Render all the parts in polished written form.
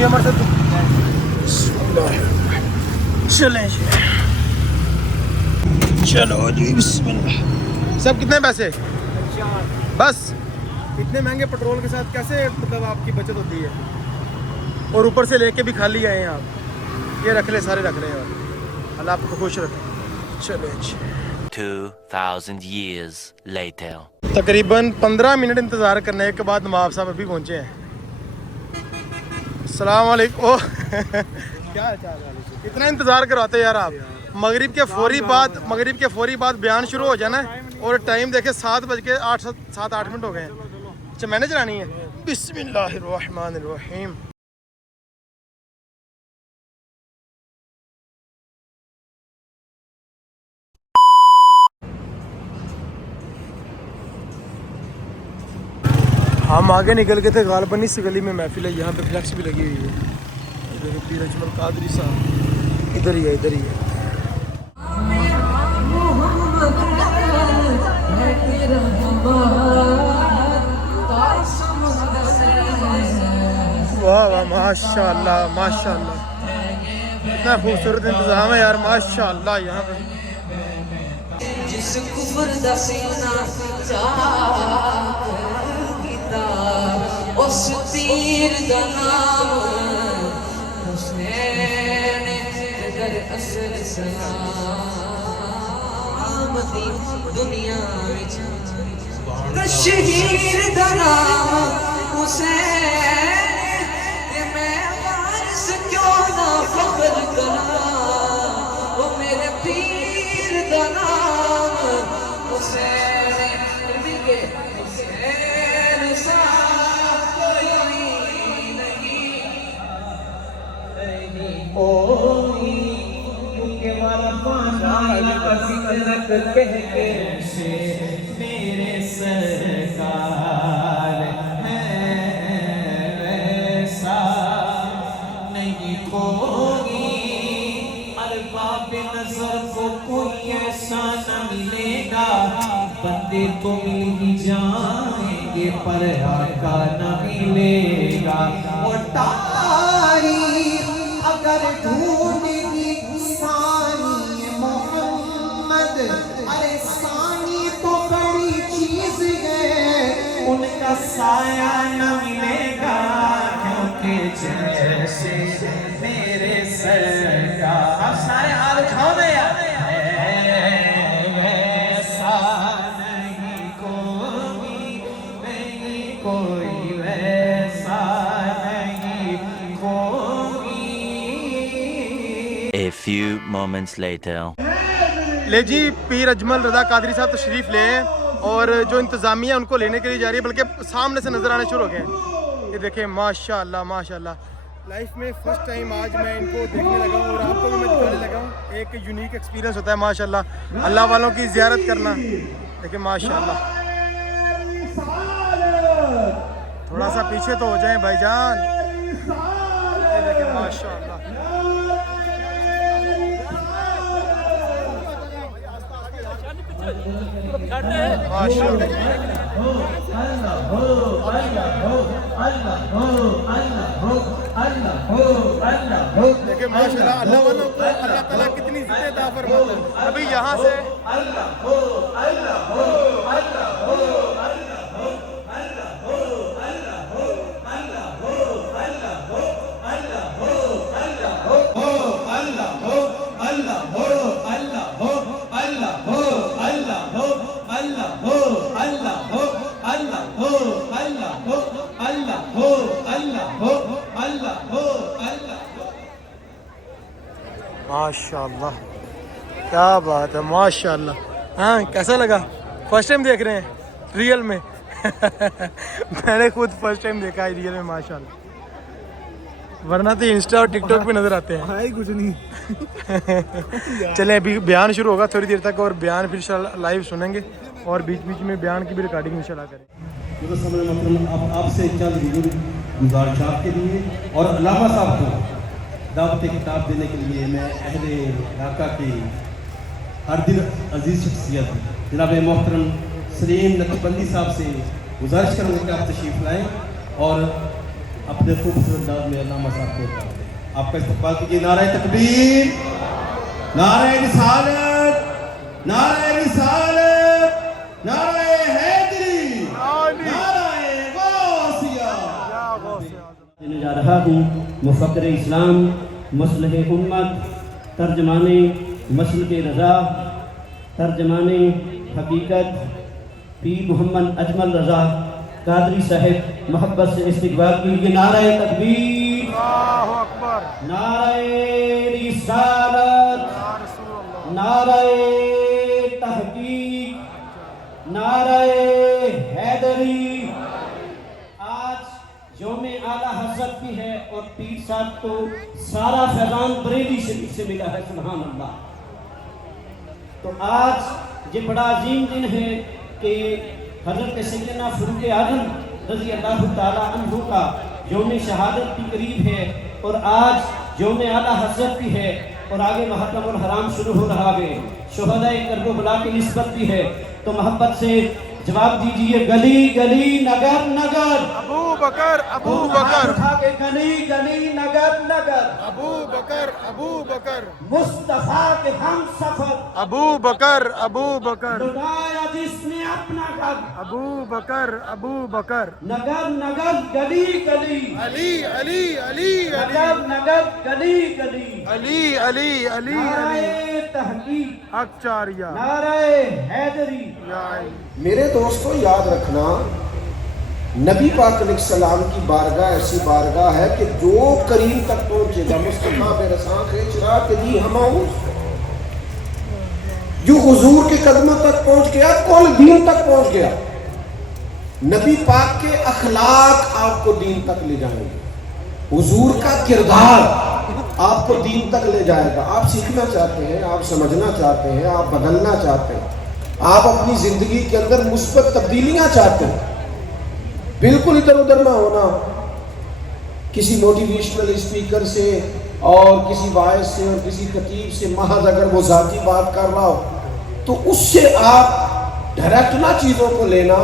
بھی ہمارے ساتھ چلیں جی چلو جی بسم اللہ. سب کتنے پیسے بس اتنے مہنگے پیٹرول کے ساتھ کیسے مطلب آپ کی بچت ہوتی ہے؟ اور اوپر سے لے کے بھی خالی آئے ہیں آپ. یہ رکھ لیں سارے رکھ رہے ہیں اور اللہ آپ کو خوش رکھے. چلیں جی 2000 years later. تقریباً 15 منٹ انتظار کرنے کے بعد نواب صاحب ابھی پہنچے ہیں. السلام علیکم. کیا حال چال ہے؟ اتنا انتظار کرواتے یار آپ. مغرب کے فوری بعد بیان شروع ہو جانا ہے اور ٹائم دیکھیں 7:08 منٹ ہو گئے ہیں. اچھا میں نے چلانی ہے. بسم اللہ الرحمن الرحیم. ہم آگے نکل گئے تھے غالباً اس گلی میں محفل ہے. یہاں پہ فلیکس بھی لگی ہوئی ہے. ادھر پیر اجمل قادری صاحب ادھر ہی ہے. واہ واہ ماشاء اللہ ماشاء اللہ. اتنا خوبصورت انتظام ہے یار ماشاء اللہ. یہاں پہ جس کفر دا سینہ کیتا اس تیر دا نام حسین در اثر سلامتی دنیا وچ شہید دا نام حسین میں وارث کیوں نہ فخر کراں وہ میرے پیر دا نام حسین کے حسین سا کوئی نہیں کوئی کیونکہ والا پانا فضیلت کہہ کے سے میرے سرکار ہے ویسا نہیں کوئی. ارباب نظر کو کوئی ایسا نہ ملے گا. بندے تو مل ہی جائیں گے پر آقا نہ ملے گا. اور تاریخ اگر ڈھونڈے گی ثانی محمد ارے ثانی تو بڑی چیز ہے ان کا سایہ نہ ملے گا کیونکہ جیسے میرے سرکار سارے ہاتھ اٹھاؤ دے یار. ویسا نہیں کوئی ویسا نہیں کوئی. A few moments later. لے جی پیر اجمل رضا قادری صاحب تشریف لے ہیں اور جو انتظامیہ ان کو لینے کے لیے جا رہی ہے بلکہ سامنے سے نظر آنے شروع ہو گئے ہیں. یہ دیکھیں ماشاء اللہ ماشاء اللہ. لائف میں فرسٹ ٹائم آج میں ان کو دیکھنے لگا ہوں اور آپ کو بھی میں دکھانے لگا ہوں. ایک یونیک ایکسپیرینس ہوتا ہے ماشاء اللہ. اللہ والوں کی زیارت کرنا دیکھیں ماشاء اللہ. تھوڑا سا پیچھے تو ہو جائیں بھائی جان. یہ دیکھیں ماشاء اللہ. دیکھیں ماشاء اللہ اللہ والوں کو اللہ تعالیٰ کتنی عزت عطا فرماتا ہے. ابھی یہاں سے ماشاء اللہ کیا بات ہے ماشاء اللہ. ہاں کیسا لگا؟ فرسٹ ٹائم دیکھ رہے ہیں ریئل میں. میں نے خود فرسٹ ٹائم دیکھا ہے ریئل میں ماشاء اللہ. ورنہ تو انسٹا اور ٹک ٹاک پہ نظر آتے ہیں. کچھ نہیں. چلیں ابھی بیان شروع ہوگا تھوڑی دیر تک اور بیان پھر انشاءاللہ لائیو سنیں گے اور بیچ میں بیان کی بھی ریکارڈنگ انشاءاللہ کریں. آپ سے چند گزارشات کے لیے اور علامہ صاحب کو دعوت کتاب دینے کے لیے میں اہل علاقہ کی ہر دل عزیز شخصیت جناب محترم سلیم نقشبندی صاحب سے گزارش کروں گا کہ آپ تشریف لائیں اور अपने खूबसूरत अंदाज में अल्लामा साहब को उतार दें। आपका इस्तकबाल कीजिए। नारे तकबीर, नारे रिसालत, नारे रिसालत, नारे हैदरी, नारे गौसिया। देने जा रहा हूँ मुफक्किर इस्लाम, मसलह उम्मत, तर्जमाने मसलक रज़ा, तर्जमाने हकीकत पीर मोहम्मद अजमल रज़ा कादरी साहिब, मोहब्बत से इस्तकबाल कीजिए। नारे तकबीर, अल्लाहु अकबर, नारे रिसालत, नारे तहकीक, नारे हैदरी। आज यौम आला हज़रत भी है और पीर साहब को सारा फैज़ान बरेली शरीफ से मिला है। सुभान अल्लाह। तो आज ये बड़ा अजीम दिन है कि हज़रत सैयदना फ़ारूक़ आज़म रज़ी अल्लाह ताला अन्हु का यौम शहादत भी करीब है और आज यौम आला हज़रत भी है और आगे मुहर्रमुल हराम शुरू हो रहा है। शुहदाए करबला की निस्बत भी है। तो मोहब्बत से जवाब दीजिए। गली गली नगर नगर अबू बकर, अबू बकर, उठा के गली गली नगर नगर अबू बकर, अबू बकर, मुस्तफा के हम सफर अबू बकर, अबू बकर, लुटाया जिसने अपना घर। अबू बकर, अबू बकर, नगर नगर गली गली अली अली अली नगर नगर गली गली अली अली अली नारे तहकीक, अक्चारिया नारे हैदरी। मेरे दोस्तों याद रखना, नबी पाक अलैहिस्सलाम की बारगाह ऐसी बारगाह है कि जो करीम तक पहुंचेगा मुस्तफा बेरसां के चिराग दी हमाऊं, जो हुजूर के कदमों तक पहुंच गया कुल दीन तक पहुंच गया। नबी पाक के अखलाक आपको दीन तक ले जाएंगे, हुजूर का किरदार आपको दीन तक ले जाएगा। आप सीखना चाहते हैं, आप समझना चाहते हैं, आप बदलना चाहते हैं, आप अपनी जिंदगी के अंदर मुस्बत तब्दीलियां चाहते हैं, बिल्कुल इधर उधर ना होना। किसी मोटिवेशनल स्पीकर से और किसी वाइस से और किसी खतीब से महज अगर वो ज़ाती बात कर रहा हो तो उससे आप डायरेक्ट ना चीज़ों को लेना।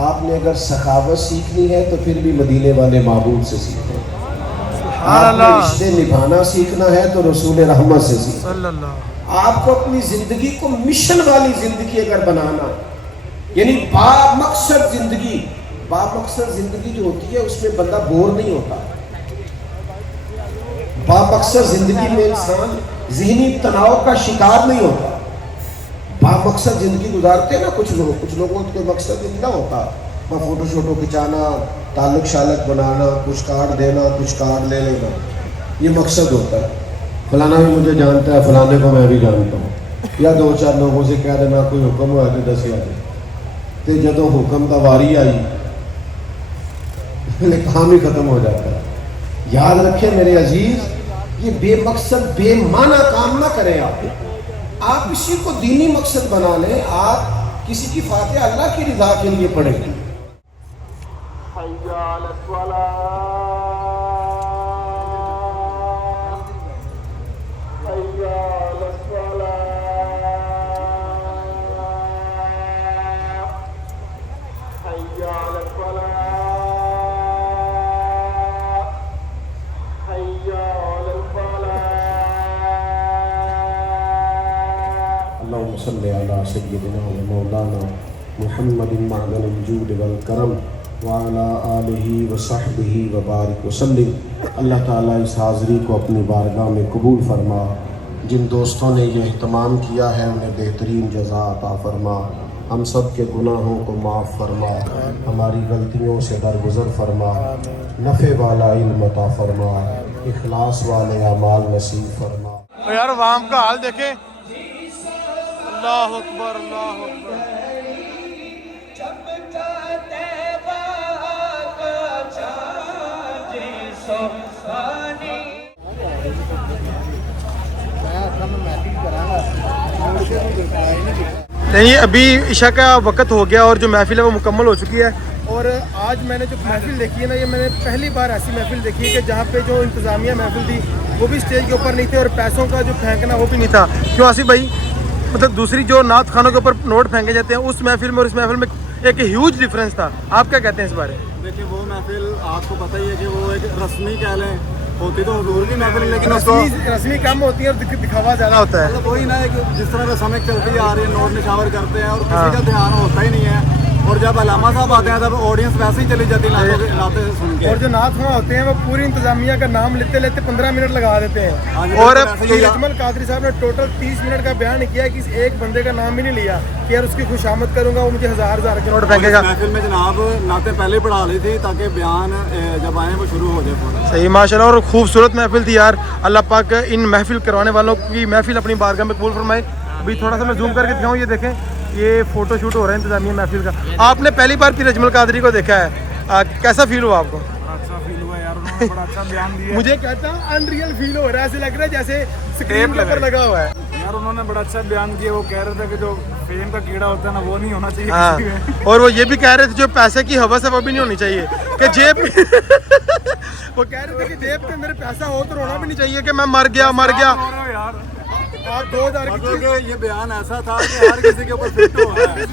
आपने अगर सखावत सीखनी है तो फिर भी मदीने वाले महबूब से सीखो। आपने रिश्ते निभाना सीखना है तो रसूल रहमत से सीखो। आपको अपनी जिंदगी को मिशन वाली जिंदगी अगर बनाना, यानी बामकसद जिंदगी, बामकसद जिंदगी जो होती है उसमें बंदा बोर नहीं होता। बामकसद जिंदगी में इंसान ज़हनी तनाव का शिकार नहीं होता। बामकसद जिंदगी गुजारते हैं ना कुछ लोगों को कोई मकसद नहीं ना होता। वहाँ फोटो शोटो खिंचाना, ताल्लुक शालक बनाना, कुछ कार्ड देना, कुछ कार्ड ले लेना, ये मकसद होता है। फलाना भी मुझे जानता है, फलाने को मैं भी जानता हूँ, या दो चार लोगों से कह देना कोई हुक्म हुआ तो दस याद तो जदों हुक्म का वारी आई काम ही खत्म हो जाता है। याद रखें मेरे अजीज, ये बेमकसद बेमाना काम ना करें। आप इसी को दीनी मकसद बना लें। आप किसी की फातिहा अल्लाह की रिजा के लिए पढ़ें। सल्ले अला सय्यिदिना व मौलाना मुहम्मदिन मअदनिल जूद वल करम व अला आलिहि व सहबिहि व बारिक व सल्लिम। अल्लाह ताला इस हाज़री को अपनी बारगाह में कबूल फरमा। जिन दोस्तों ने ये एहतमाम किया है उन्हें बेहतरीन जज़ा अता फरमा। हम सब के गुनाहों को माफ़ फरमा, हमारी गलतियों से दरगुज़र फरमा, नफ़े वाला इल्म अता फरमा, इखलास वाले अमाल नसीब फरमा। यार वाम का हाल देखें, अल्लाह अकबर, अल्लाह अकबर। नहीं, अभी इशा का वक्त हो गया और जो महफिल है वो मुकम्मल हो चुकी है। और आज मैंने जो महफिल देखी है ना, ये मैंने पहली बार ऐसी महफिल देखी है कि जहाँ पे जो इंतज़ामिया महफिल थी वो भी स्टेज के ऊपर नहीं थे और पैसों का जो फेंकना वो भी नहीं था। क्यों आसिफ भाई, मतलब दूसरी जो नात खानों के ऊपर नोट फेंके जाते हैं उस महफिल में और इस महफिल में एक ह्यूज डिफरेंस था। आप क्या कहते हैं इस बारे में? देखिए वो महफिल आपको पता ही है कि वो एक रस्मी कह लें, होती तो हुजूर की महफिल, लेकिन उसको रस्मी कम होती है और दिखावा ज्यादा होता है। मतलब वही ना है कि जिस तरह रस्में चलती आ रही है, नोट निशावर करते हैं और किसी का ध्यान होता ही नहीं है, और जब अलामा साहब आते हैं तब ऑडियंस वैसे ही चली जाती है लाते सुन के। और जो नाथ वहाँ होते हैं वो पूरी इंतजामिया का नाम लेते लेते 15 मिनट लगा देते हैं। हाँ जी, और बिल्कुल ऐसे ही अजमल कादरी साहब ने टोटल 30 मिनट का बयान किया कि एक बंदे का नाम भी नहीं लिया कि यार उसकी खुशामद करूंगा वो मुझे हजार के नोट फेंकेगा। महफिल में जनाब नाते पहले पढ़ा ली थी ताकि बयान जब आए वो शुरू हो जाए पूरा। सही माशाल्लाह, और खूबसूरत महफिल थी यार। अल्लाह पाक इन महफिल करवाने वालों की महफिल अपनी बारगाह में कबूल फरमाए। अभी थोड़ा सा मैं जूम करके दिखाऊं, ये देखें ये फोटो शूट हो रहा है इंतजामिया महफिल का। आपने पहली बार पीर अजमल कादरी को देखा है, कैसा फील हुआ आपको? अच्छा फील हुआ यार, उन्होंने बड़ा अच्छा बयान दिया। मुझे कहता हूँ अनरियल फील हो रहा है, ऐसे लग रहा है जैसे स्क्रीन के ऊपर लगा हुआ है यार। उन्होंने बड़ा अच्छा बयान किया, वो कह रहे थे कि जो फेम का कीड़ा होता है ना वो नहीं होना चाहिए हाँ। किसी में। और वो ये भी कह रहे थे जो पैसे की हवस है वो भी नहीं होनी चाहिए कि जेब वो कह रहे थे कि जेब के अंदर पैसा हो तो रोना भी नहीं चाहिए कि मैं मर गया यार आप 2000 की चीज। ये बयान ऐसा था कि हर किसी के ऊपर फिट हो रहा है।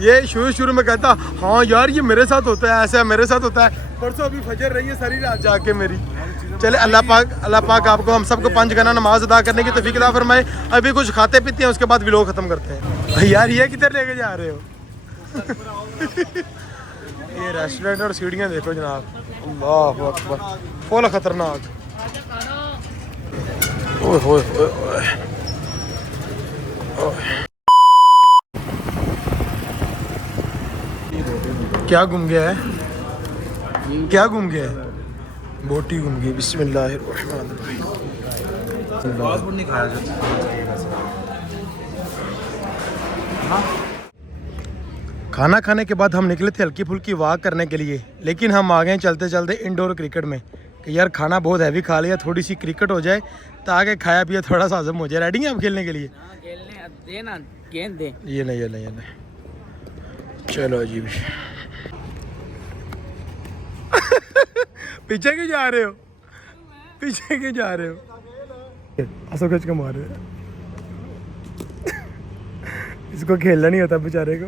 ये शुरू में कहता हाँ यार ये मेरे साथ होता है, ऐसा मेरे साथ होता है। परसों अभी फजर रही है सारी रात जाके मेरी। चले अल्लाह पाक आपको हम सबको 5 गना नमाज अदा करने की तौफीक अता फरमाए। अभी कुछ खाते पीते हैं, उसके बाद व्लॉग खत्म करते हैं। यार ये किधर लेके जा रहे हो? ये रेस्टोरेंट और सीढ़ियाँ देखो जनाब, अल्लाह अकबर, फुल खतरनाक। ओए होए होए होए। क्या गुम गया है? क्या गुम गया है? बोटी गुम गई। बिस्मिल्लाहिर्रहमानिर्रहीम। खाना खाने के बाद हम निकले थे हल्की फुल्की वॉक करने के लिए, लेकिन हम आ गए चलते चलते इंडोर क्रिकेट में कि यार खाना बहुत हैवी खा लिया, थोड़ी सी क्रिकेट हो जाए ताकि खाया पिया थोड़ा सा हजम हो जाए। रेडी हैं आप खेलने के लिए? गेंद दे। ये नहीं चलो जी। पीछे क्यों जा रहे हो? पीछे क्यों जा रहे हो? असो खच के मारे इसको खेलना नहीं होता बेचारे को।